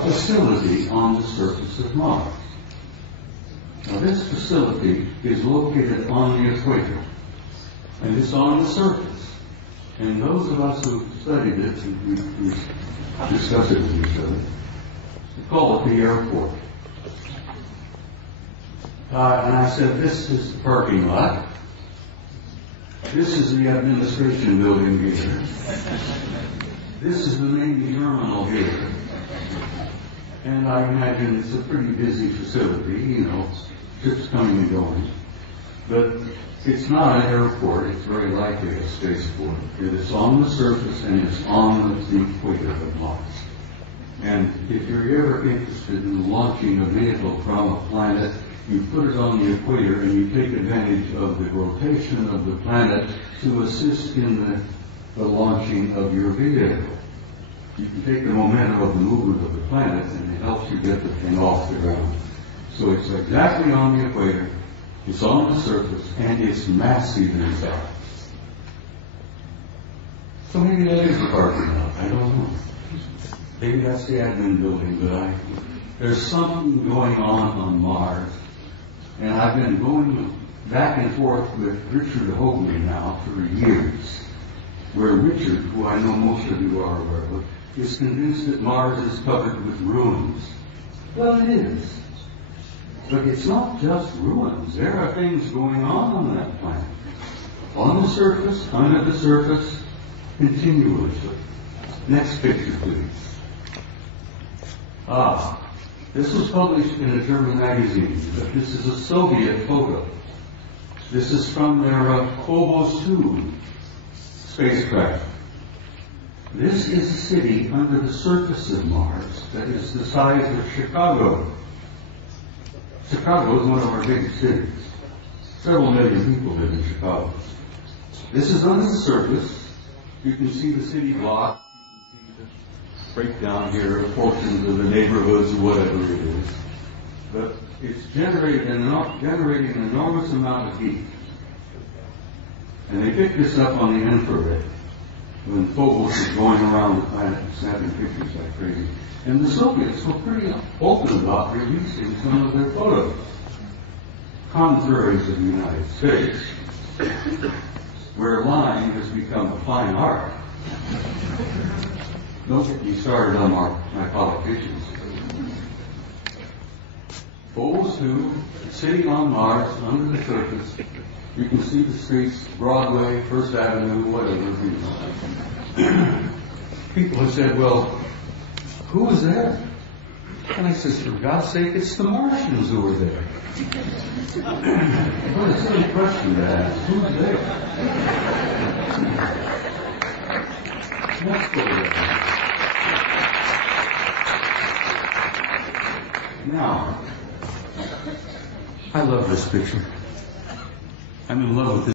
facility on the surface of Mars. Now this facility is located on the equator, and it's on the surface. And those of us who studied it, we discuss it with each other, we call it the airport. And I said, this is the parking lot. This is the administration building here. This is the main terminal here. And I imagine it's a pretty busy facility, you know, ships coming and going. But it's not an airport, it's very likely a spaceport. It is on the surface and it's on the equator of Mars. And if you're ever interested in launching a vehicle from a planet, you put it on the equator and you take advantage of the rotation of the planet to assist in the launching of your vehicle. You can take the momentum of the movement of the planet and it helps you get the thing off the ground. So it's exactly on the equator, it's on the surface, and it's massive in size. So maybe that is the parking lot, I don't know. Maybe that's the admin building, but there's something going on Mars. And I've been going back and forth with Richard Hoagland now for years, where Richard, who I know most of you are aware of, is convinced that Mars is covered with ruins. Well, it is. But it's not just ruins. There are things going on that planet. On the surface, under the surface, continuously. Next picture, please. This was published in a German magazine, but this is a Soviet photo. This is from their Phobos 2 spacecraft. This is a city under the surface of Mars that is the size of Chicago. Chicago is one of our biggest cities. Several million people live in Chicago. This is under the surface. You can see the city block. Breakdown here of portions of the neighborhoods or whatever it is. But it's generating an enormous amount of heat. And they picked this up on the infrared when Phobos is going around the planet and snapping pictures like crazy. And the Soviets were pretty open about releasing some of their photos. Contrary to the United States, where lying has become a fine art. Don't get me started on my politicians. Phobos 2, city on Mars, under the surface. You can see the streets, Broadway, First Avenue, whatever. People have said, well, who was there? And I said, for God's sake, it's the Martians who were there. What a silly question to ask. Who's there? Next photograph. Now, I love this picture. I'm in love with this.